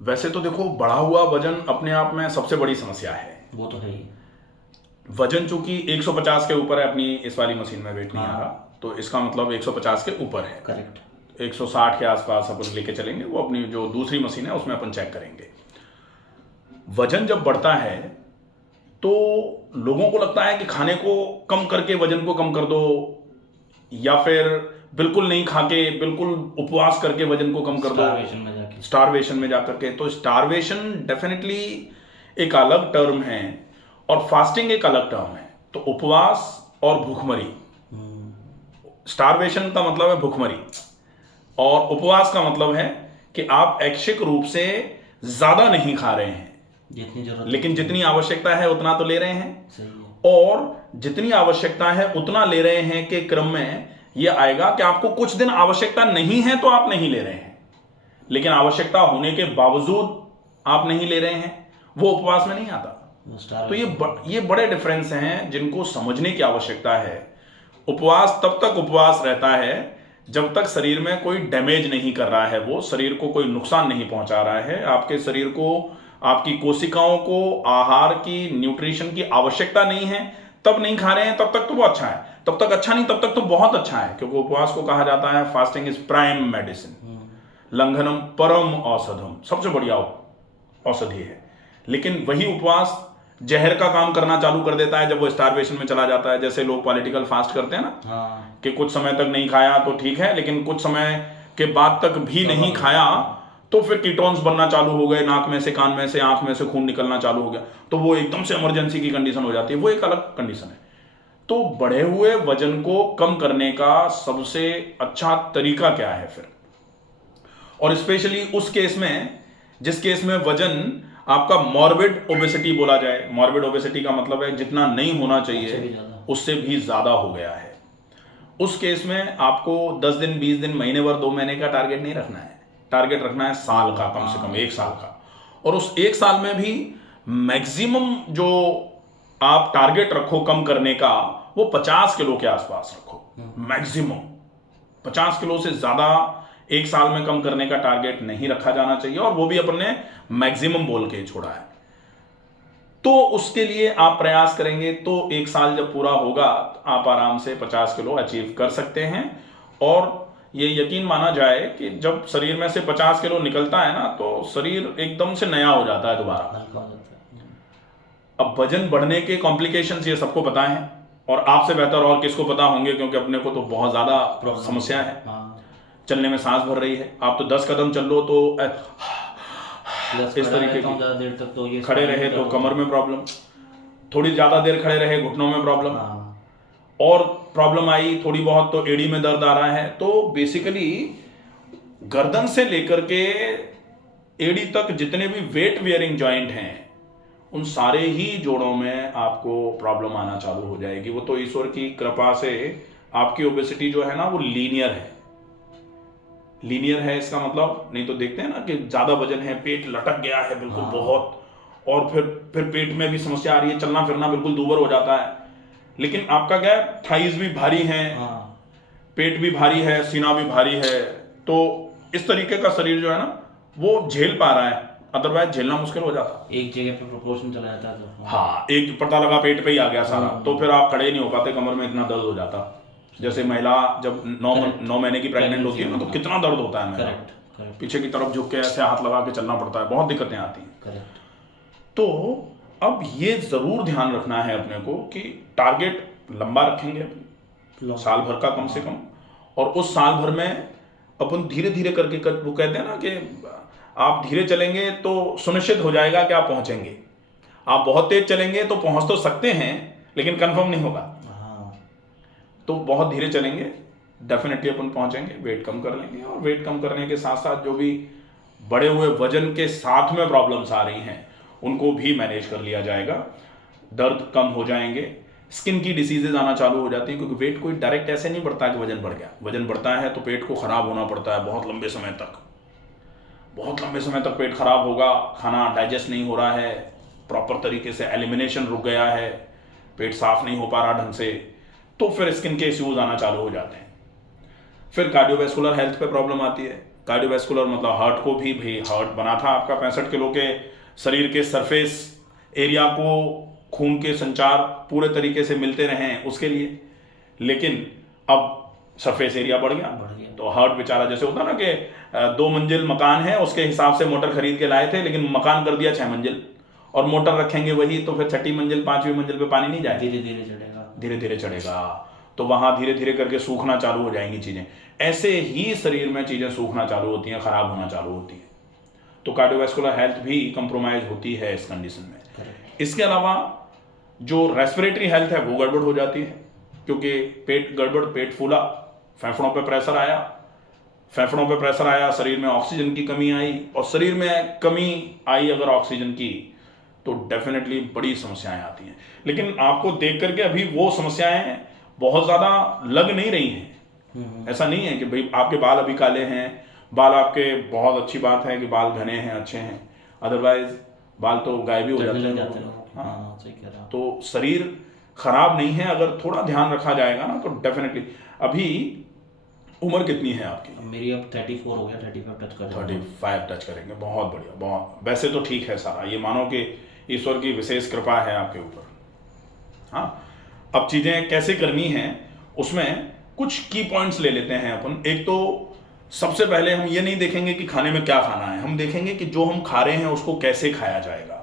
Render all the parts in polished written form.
वैसे तो देखो, बढ़ा हुआ वजन अपने आप में सबसे बड़ी समस्या है। वो तो है ही। वजन चूंकि 150 के ऊपर है, अपनी इस वाली मशीन में वेट नहीं आ हाँ। रहा, तो इसका मतलब 150 के ऊपर है। करेक्ट। 160 के आसपास अपन लेके चलेंगे, वो अपनी जो दूसरी मशीन है उसमें अपन चेक करेंगे। वजन जब बढ़ता है तो लोगों को लगता है कि खाने को कम करके वजन को कम कर दो, या फिर बिल्कुल नहीं खा के बिल्कुल उपवास करके वजन को कम कर दो, स्टारवेशन में जाके। स्टारवेशन में जाकर के। तो स्टारवेशन डेफिनेटली एक अलग टर्म है और फास्टिंग एक अलग टर्म है। तो उपवास और भूखमरी, स्टारवेशन का मतलब है भूखमरी, और उपवास का मतलब है कि आप ऐच्छिक रूप से ज्यादा नहीं खा रहे हैं, जितनी जरूरत लेकिन जितनी आवश्यकता है उतना तो ले रहे हैं। सही है। और जितनी आवश्यकता है उतना ले रहे हैं के क्रम में यह आएगा कि आपको कुछ दिन आवश्यकता नहीं है तो आप नहीं ले रहे हैं, लेकिन आवश्यकता होने के बावजूद आप नहीं ले रहे हैं, वो उपवास में नहीं आता। तो ये बड़े डिफरेंस हैं जिनको समझने की आवश्यकता है। उपवास तब तक उपवास रहता है जब तक शरीर में कोई डैमेज नहीं कर रहा है, वो शरीर को कोई नुकसान नहीं पहुंचा रहा है, आपके शरीर को, आपकी कोशिकाओं को आहार की, न्यूट्रिशन की आवश्यकता नहीं है, तब नहीं खा रहे हैं, तब तक तो वो अच्छा है। तब तक अच्छा नहीं, तब तक तो बहुत अच्छा है, क्योंकि उपवास को कहा जाता है फास्टिंग इज प्राइम मेडिसिन, लंघनम परम औषधम, सबसे बढ़िया औषधि है। लेकिन वही उपवास जहर का काम करना चालू कर देता है जब वो स्टारवेशन में चला जाता है। जैसे लोग पॉलिटिकल फास्ट करते हैं ना, हाँ। कि कुछ समय तक नहीं खाया तो ठीक है, लेकिन कुछ समय के बाद तक भी नहीं खाया तो फिर कीटोन्स बनना चालू हो गए, नाक में से, कान में से, आंख में से खून निकलना चालू हो गया, तो वो एकदम से इमरजेंसी की कंडीशन हो जाती है, वो एक अलग कंडीशन है। तो बढ़े हुए वजन को कम करने का सबसे अच्छा तरीका क्या है फिर, और स्पेशली उस केस में जिस केस में वजन आपका मॉर्बिड ओबेसिटी बोला जाए। मॉर्बिड ओबेसिटी का मतलब है जितना नहीं होना चाहिए उससे भी ज्यादा हो गया है। उस केस में आपको 10 दिन, 20 दिन, महीने भर, 2 महीने का टारगेट नहीं रखना है, टारगेट रखना है साल का, कम से कम 1 साल का। और उस 1 साल में भी मैक्सिमम जो आप टारगेट रखो कम करने का, वो 50 किलो के आसपास रखो। मैक्सिमम 50 किलो से ज्यादा 1 साल में कम करने का टारगेट नहीं रखा जाना चाहिए, और वो भी अपने मैक्सिमम बोल के छोड़ा है। तो उसके लिए आप प्रयास करेंगे तो 1 साल जब पूरा होगा आप आराम से 50 किलो अचीव कर सकते हैं। और ये यकीन माना जाए कि जब शरीर में से 50 किलो निकलता है ना, तो शरीर एकदम से नया हो जाता है दोबारा। अब वजन बढ़ने के कॉम्प्लिकेशंस ये सबको पता है, और आपसे बेहतर और किसको पता होंगे, क्योंकि अपने को तो बहुत ज्यादा समस्या है। चलने में सांस भर रही है, आप तो 10 कदम चल लो तो इस तरीके की, ज्यादा देर तक तो ये खड़े रहे तो कमर में प्रॉब्लम, थोड़ी ज्यादा देर खड़े रहे घुटनों में प्रॉब्लम, और प्रॉब्लम आई थोड़ी बहुत तो एड़ी में दर्द आ रहा है। तो बेसिकली गर्दन से लेकर के एड़ी तक जितने भी वेट वियरिंग जॉइंट हैं, उन सारे ही जोड़ों में आपको प्रॉब्लम आना चालू हो जाएगी। वो तो ईश्वर की कृपा से आपकी ओबेसिटी जो है ना, वो लीनियर है। लीनियर है इसका मतलब, नहीं तो देखते हैं ना कि ज्यादा वजन है, पेट लटक गया है बिल्कुल बहुत, और फिर पेट में भी समस्या आ रही है, चलना फिरना बिल्कुल दूबर हो जाता है। लेकिन आपका क्या है, थाइज भी भारी है, पेट भी भारी है, सीना भी भारी है, तो इस तरीके का शरीर जो है ना वो झेल पा रहा है, अदरवाइज झेलना मुश्किल हो जाता। एक जगह पे प्रोपोर्शन चला जाता है तो हाँ, एक पता लगा पेट पे ही आ गया सारा, तो फिर आप खड़े नहीं हो पाते, कमर में इतना दर्द हो जाता। जैसे महिला जब 9 महीने की प्रेग्नेंट होती है ना, तो कितना दर्द होता है महिला, पीछे की तरफ झुक के ऐसे हाथ लगा के चलना पड़ता है, बहुत दिक्कतें आती हैं। तो अब ये जरूर ध्यान रखना है अपने को कि टारगेट लंबा रखेंगे, साल भर का कम से कम, और उस साल भर में अपन धीरे धीरे करके वो कहते हैं ना कि आप धीरे चलेंगे तो सुनिश्चित हो जाएगा कि आप पहुंचेंगे। आप बहुत तेज चलेंगे तो पहुंच तो सकते हैं, लेकिन कंफर्म नहीं होगा। तो बहुत धीरे चलेंगे, डेफिनेटली अपन पहुंचेंगे, वेट कम कर लेंगे, और वेट कम करने के साथ साथ जो भी बढ़े हुए वजन के साथ में प्रॉब्लम्स आ रही हैं उनको भी मैनेज कर लिया जाएगा। दर्द कम हो जाएंगे, स्किन की डिसीजेज आना चालू हो जाती है, क्योंकि वेट कोई डायरेक्ट ऐसे नहीं बढ़ता कि वजन बढ़ गया। वजन बढ़ता है तो पेट को खराब होना पड़ता है बहुत लंबे समय तक, बहुत लंबे समय तक पेट खराब होगा, खाना डाइजेस्ट नहीं हो रहा है प्रॉपर तरीके से, एलिमिनेशन रुक गया है, पेट साफ नहीं हो पा रहा ढंग से, तो फिर स्किन के इश्यूज आना चालू हो जाते हैं। फिर कार्डियोवैस्कुलर हेल्थ पे प्रॉब्लम आती है, कार्डियोवैस्कुलर मतलब हार्ट को भी भाई हार्ट बना था आपका 65 किलो के शरीर के सरफेस एरिया को खून के संचार पूरे तरीके से मिलते रहें उसके लिए, लेकिन अब सरफेस एरिया बढ़ गया तो हार्ट बेचारा, जैसे होता ना कि 2 मंजिल मकान है उसके हिसाब से मोटर खरीद के लाए थे, लेकिन मकान कर दिया 6 मंजिल और मोटर रखेंगे वही, तो फिर 6ठी मंजिल 5वीं मंजिल पे पानी नहीं जाएगा, धीरे धीरे चढ़ेगा, धीरे धीरे चढ़ेगा, तो वहां धीरे धीरे करके सूखना चालू हो जाएंगी चीजें। ऐसे ही शरीर में चीजें सूखना चालू होती हैं, खराब होना चालू होती है, तो कार्डियोवैस्कुलर हेल्थ भी कंप्रोमाइज होती है इस कंडीशन में। इसके अलावा जो रेस्पिरेटरी हेल्थ है वो गड़बड़ हो जाती है, क्योंकि पेट गड़बड़, पेट फूला, फेफड़ों पे प्रेशर आया, फेफड़ों पे प्रेशर आया, शरीर में ऑक्सीजन की कमी आई, और शरीर में कमी आई अगर ऑक्सीजन की तो डेफिनेटली बड़ी समस्याएं आती हैं। लेकिन आपको देख करके अभी वो समस्याएं बहुत ज़्यादा लग नहीं रही हैं। ऐसा नहीं है कि भाई आपके बाल अभी काले हैं, बाल आपके, बहुत अच्छी बात है कि बाल घने हैं, अच्छे हैं, अदरवाइज बाल तो गायब ही हो जाते हैं। हाँ, सही कह रहा हूँ। तो शरीर खराब नहीं है, अगर थोड़ा ध्यान रखा जाएगा ना तो डेफिनेटली। अभी उम्र कितनी है आपकी? मेरी अब 34 हो गया, 35 टच कर 35 टच करेंगे, बहुत बढ़िया, बहुत, वैसे तो ठीक है सारा, ये मानो कि ईश्वर की विशेष कृपा है आपके ऊपर। हाँ, अब चीज़ें कैसे करनी हैं उसमें कुछ की पॉइंट्स ले लेते हैं अपन। एक तो सबसे पहले हम ये नहीं देखेंगे कि खाने में क्या खाना है, हम देखेंगे कि जो हम खा रहे हैं उसको कैसे खाया जाएगा।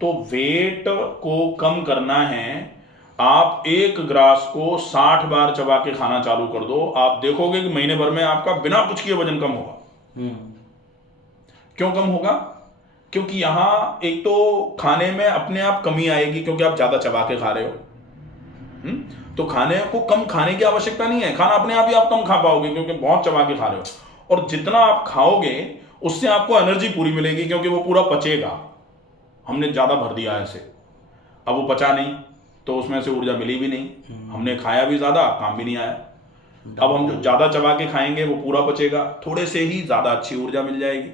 तो वेट को कम करना है, आप एक ग्रास को 60 बार चबा के खाना चालू कर दो, आप देखोगे कि महीने भर में आपका बिना कुछ किए वजन कम होगा। क्यों कम होगा? क्योंकि यहां एक तो खाने में अपने आप कमी आएगी, क्योंकि आप ज्यादा चबा के खा रहे हो। तो खाने को कम खाने की आवश्यकता नहीं है, खाना अपने आप ही आप कम खा पाओगे क्योंकि बहुत चबा के खा रहे हो। और जितना आप खाओगे उससे आपको एनर्जी पूरी मिलेगी, क्योंकि वो पूरा पचेगा। हमने ज्यादा भर दिया ऐसे, अब वो पचा नहीं तो उसमें से ऊर्जा मिली भी नहीं, हमने खाया भी ज्यादा, काम भी नहीं आया। अब हम जो ज्यादा चबा के खाएंगे वो पूरा पचेगा, थोड़े से ही ज्यादा अच्छी ऊर्जा मिल जाएगी।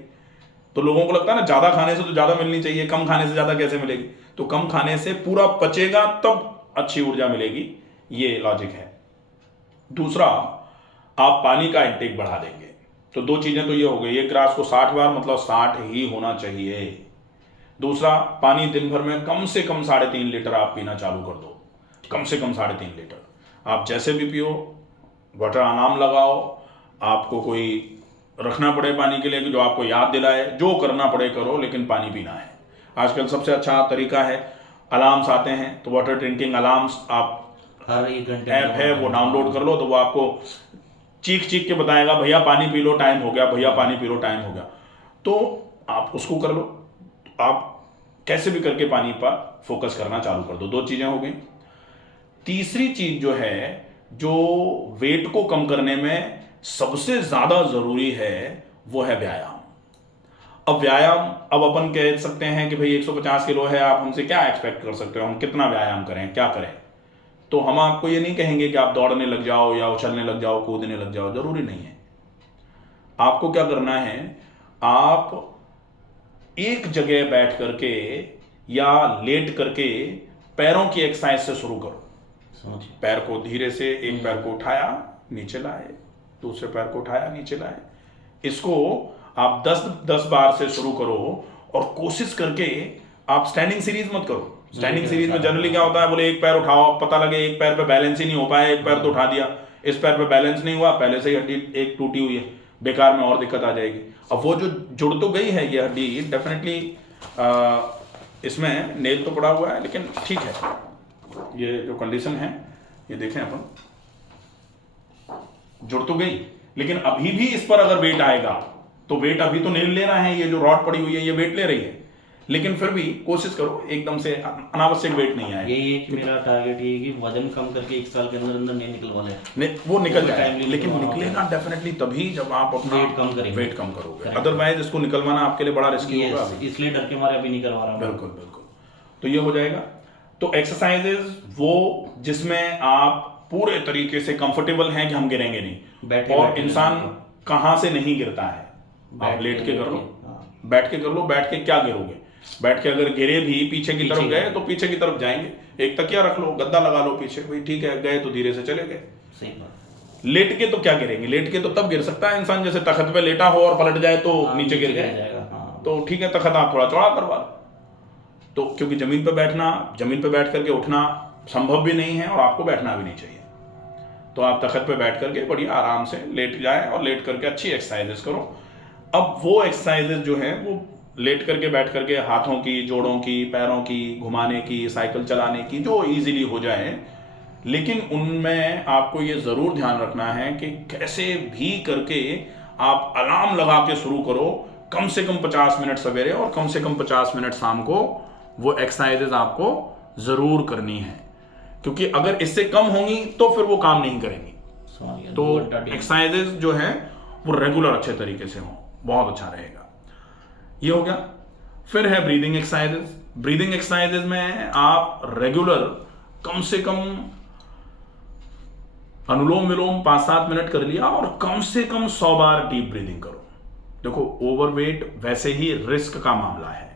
तो लोगों को लगता है ना ज्यादा खाने से तो ज्यादा मिलनी चाहिए, कम खाने से ज्यादा कैसे मिलेगी? तो कम खाने से पूरा पचेगा तब अच्छी ऊर्जा मिलेगी, ये लॉजिक है। दूसरा, आप पानी का इंटेक बढ़ा देंगे तो 2 चीजें तो ये हो गई, एक ग्लास को 60 बार मतलब 60 ही होना चाहिए। दूसरा, पानी दिन भर में कम से कम 3.5 लीटर आप पीना चालू कर दो, कम से कम 3.5 लीटर। आप जैसे भी पियो, वाटर अलार्म लगाओ, आपको कोई रखना पड़े पानी के लिए कि जो आपको याद दिलाए, जो करना पड़े करो, लेकिन पानी पीना है। आजकल सबसे अच्छा तरीका है, अलार्म्स आते हैं, तो वाटर ड्रिंकिंग अलार्म्स आप हर 1 घंटे ऐप है वो डाउनलोड कर लो, तो वो आपको चीख चीख के बताएगा भैया पानी पी लो, टाइम हो गया, भैया पानी पी लो, टाइम हो गया। तो आप उसको कर लो, आप कैसे भी करके पानी पर फोकस करना चालू कर दो। 2 चीजें हो गई। तीसरी चीज जो है, जो वेट को कम करने में सबसे ज्यादा जरूरी है, वो है व्यायाम। अब व्यायाम, अब अपन कह सकते हैं कि भाई 150 किलो है, आप हमसे क्या एक्सपेक्ट कर सकते हो, हम कितना व्यायाम करें, क्या करें? तो हम आपको ये नहीं कहेंगे कि आप दौड़ने लग जाओ या उछलने लग जाओ, कूदने लग जाओ, जरूरी नहीं है। आपको क्या करना है, आप एक जगह बैठ करके या लेट करके पैरों की एक्सरसाइज से शुरू करो। पैर को धीरे से, एक पैर को उठाया नीचे लाए, दूसरे पैर को उठाया नीचे लाए, इसको आप 10 बार से शुरू करो। और कोशिश करके आप स्टैंडिंग सीरीज मत करो। स्टैंडिंग सीरीज में जनरली क्या होता है, बोले एक पैर उठाओ, पता लगे एक पैर पे बैलेंस ही नहीं हो पाया, एक पैर तो उठा दिया, इस पैर पे बैलेंस नहीं हुआ, पहले से ही हड्डी एक टूटी हुई है, बेकार में और दिक्कत आ जाएगी। अब वो जो जुड़ तो गई है ये हड्डी, डेफिनेटली इसमें नेल तो पड़ा हुआ है, लेकिन ठीक है, ये जो कंडीशन है ये देखें अपन, जुड़ तो गई, लेकिन अभी भी इस पर अगर वेट आएगा तो वेट अभी तो नेल ले रहा है, ये जो रॉड पड़ी हुई है ये वेट ले रही है, लेकिन फिर भी कोशिश करो एकदम से अनावश्यक वेट नहीं आए। यही एक मेरा टारगेट ये है कि वजन कम करके 1 साल के अंदर अंदर नहीं निकलवा ले। वो निकल जाए, लेकिन निकलेगा डेफिनेटली तभी जब आप अपना वेट कम करोगे, अदरवाइज इसको निकलवाना आपके लिए बड़ा रिस्की होगा। इसलिए डर के मारे अभी नहीं करवा रहा हूं। बिल्कुल बिल्कुल, तो ये हो जाएगा। तो एक्सरसाइजेज वो जिसमें आप पूरे तरीके से कंफर्टेबल हैं कि हम गिरेंगे नहीं, और इंसान कहाँ से नहीं गिरता है, आप लेट के कर लो, बैठ के कर लो, बैठ के क्या गिरोगे, बैठ के अगर गिरे भी पीछे की तरफ गए तो पीछे की तरफ जाएंगे, एक तकिया रख लो, गद्दा लगा लो पीछे, भाई ठीक है, गए तो धीरे से चले गए। सही बात। लेट के तो क्या गिरेंगे, लेट के तो तब गिर सकता है इंसान जैसे तखत पे लेटा हो और पलट जाए तो नीचे गिर गए, जाएगा। हाँ तो ठीक है तखत आप थोड़ा चौड़ा करवा लो। तो क्योंकि जमीन पे बैठना, जमीन पे बैठ करके उठना संभव भी नहीं है और आपको बैठना भी नहीं चाहिए, तो आप तखत पे बैठ करके बढ़िया आराम से लेट जाए और लेट करके अच्छी एक्सरसाइजेस करो। अब वो एक्सरसाइजेस जो है वो लेट करके बैठ करके हाथों की, जोड़ों की, पैरों की, घुमाने की, साइकिल चलाने की, जो इजीली हो जाए, लेकिन उनमें आपको ये ज़रूर ध्यान रखना है कि कैसे भी करके आप अलार्म लगा के शुरू करो, कम से कम 50 मिनट सवेरे और कम से कम 50 मिनट शाम को वो एक्सरसाइजेज आपको ज़रूर करनी है, क्योंकि अगर इससे कम होंगी तो फिर वो काम नहीं करेंगी। तो एक्सरसाइजेज जो है वो रेगुलर अच्छे तरीके से हो, बहुत अच्छा रहेगा। ये हो गया। फिर है ब्रीदिंग एक्सरसाइजेज। ब्रीदिंग एक्सरसाइजेज में आप रेगुलर कम से कम अनुलोम विलोम 5-7 मिनट कर लिया और कम से कम 100 बार डीप ब्रीदिंग करो। देखो ओवरवेट वैसे ही रिस्क का मामला है,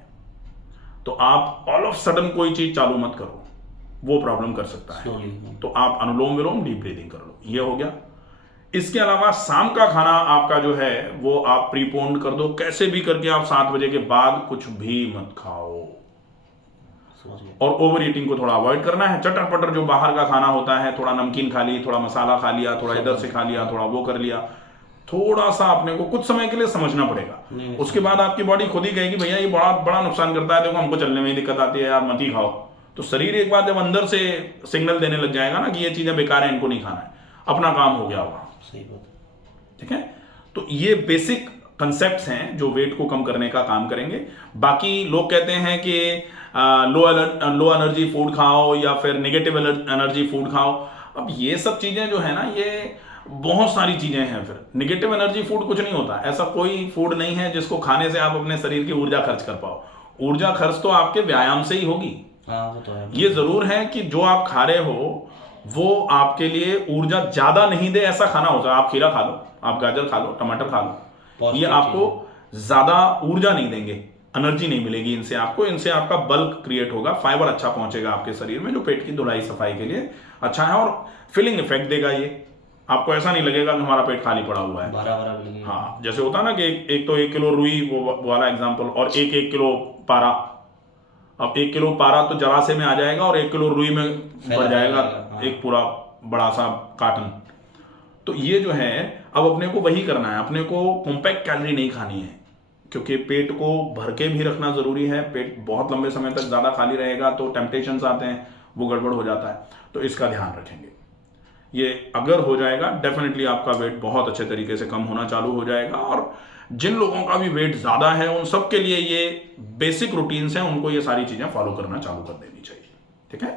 तो आप ऑल ऑफ सडन कोई चीज चालू मत करो, वो प्रॉब्लम कर सकता है। तो आप अनुलोम विलोम डीप ब्रीदिंग कर लो, ये हो गया। इसके अलावा शाम का खाना आपका जो है वो आप प्रीपोन कर दो, कैसे भी करके आप 7 बजे के बाद कुछ भी मत खाओ, और ओवर ईटिंग को थोड़ा अवॉइड करना है। चटर पटर जो बाहर का खाना होता है, थोड़ा नमकीन खा ली, थोड़ा मसाला खा लिया, थोड़ा इधर से खा लिया, थोड़ा वो कर लिया, थोड़ा सा अपने को कुछ समय के लिए समझना पड़ेगा। उसके बाद आपकी बॉडी खुद ही कहेगी भैया ये बड़ा बड़ा नुकसान करता है, देखो हमको चलने में ही दिक्कत आती है यार, मत ही खाओ। तो शरीर एक बार जब अंदर से सिग्नल देने लग जाएगा ना कि ये चीजें बेकार है, इनको नहीं खाना है, अपना काम हो गया होगा। सही बात, ठीक है। तो ये बेसिक कंसेप्ट्स हैं जो वेट को कम करने का काम करेंगे। बाकी लोग कहते हैं कि लो एनर्जी फूड खाओ या फिर नेगेटिव एनर्जी फूड खाओ। अब ये सब चीजें जो है ना, ये बहुत सारी चीजें हैं। फिर नेगेटिव एनर्जी फूड कुछ नहीं होता, ऐसा कोई फूड नहीं है जिसको खाने से आप अपने शरीर की ऊर्जा खर्च कर पाओ। ऊर्जा खर्च तो आपके व्यायाम से ही होगी। वो तो है। ये जरूर है कि जो आप खा रहे हो वो आपके लिए ऊर्जा ज्यादा नहीं दे, ऐसा खाना होता है। आप खीरा खा लो, आप गाजर खा लो, टमाटर खा लो, ये आपको ज्यादा ऊर्जा नहीं देंगे, एनर्जी नहीं मिलेगी इनसे आपको। इनसे आपका बल्क क्रिएट होगा, फाइबर अच्छा पहुंचेगा आपके शरीर में, जो पेट की धुलाई सफाई के लिए अच्छा है, और फिलिंग इफेक्ट देगा। ये आपको ऐसा नहीं लगेगा कि हमारा पेट खाली पड़ा हुआ है। हाँ, जैसे होता है ना कि एक तो 1 किलो रुई, वो वाला एग्जाम्पल, और 1 किलो पारा। अब 1 किलो पारा तो जरासे में आ जाएगा और 1 किलो रुई में भर जाएगा एक पूरा बड़ा सा कार्टन। तो ये जो है अब अपने को वही करना है, अपने को कॉम्पैक्ट कैलोरी नहीं खानी है, क्योंकि पेट को भर के भी रखना जरूरी है। पेट बहुत लंबे समय तक ज्यादा खाली रहेगा तो टेम्पटेशंस आते हैं, वो गड़बड़ हो जाता है, तो इसका ध्यान रखेंगे। ये अगर हो जाएगा डेफिनेटली आपका वेट बहुत अच्छे तरीके से कम होना चालू हो जाएगा। और जिन लोगों का भी वेट ज्यादा है उन सब के लिए ये बेसिक रूटीन्स हैं, उनको ये सारी चीजें फॉलो करना चालू कर देनी चाहिए। ठीक है।